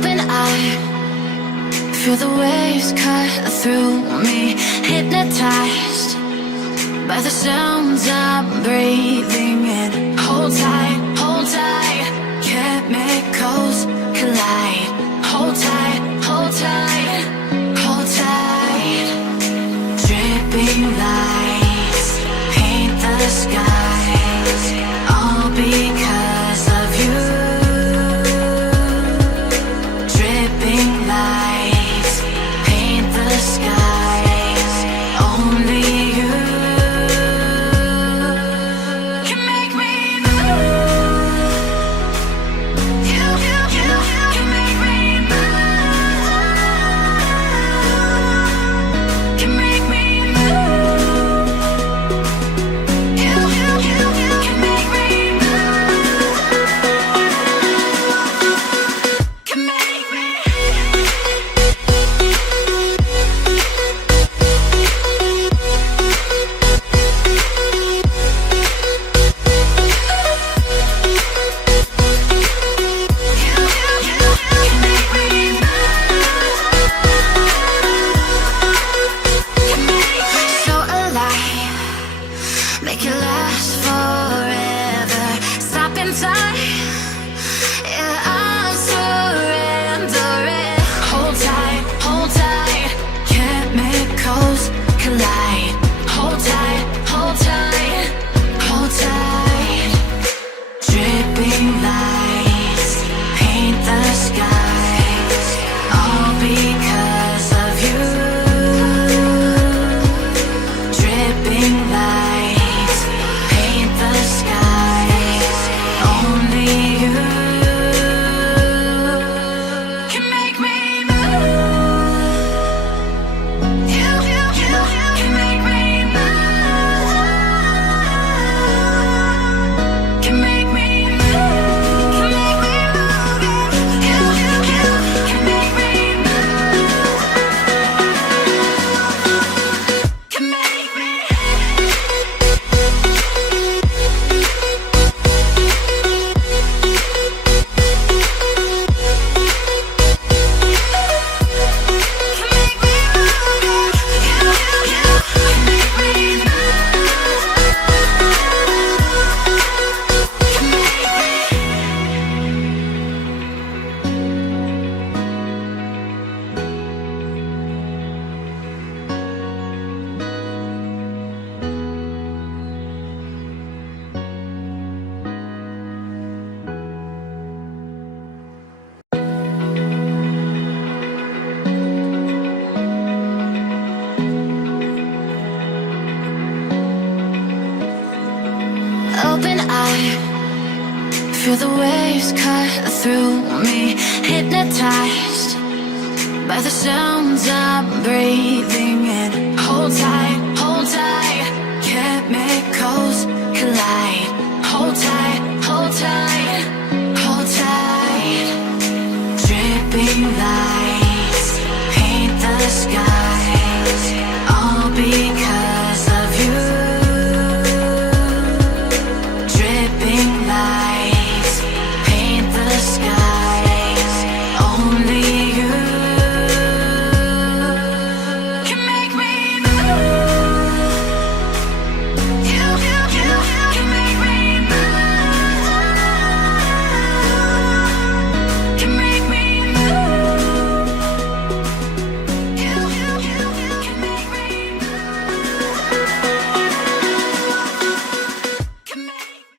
Open eye, feel the waves cut through me, hypnotized by the sounds I'm breathing in. Hold tight, chemicals collide. Hold tight, hold tight, hold tight. Dripping lights paint the skies, all because of you. Dripping lights paint the skies, only you can make me move. You can make me move. Can make me move. You can make me move. Can make me. So alive, make it last forever. Stop in time, yeah, I'm surrendering. Hold tight, chemicals collide. Hold tight, hold tight, hold tight. Dripping lights paint the skies, all because of you. Dripping lights paint the skies, only you can make me move. You can make me move. Can make me move. Can make me move. You can make me move. Can make me. Open eye, feel the waves cut through me, hypnotized by the sounds I'm breathing in. Hold tight, chemicals collide. Hold tight, hold tight. Dripping lights paint the skies, all because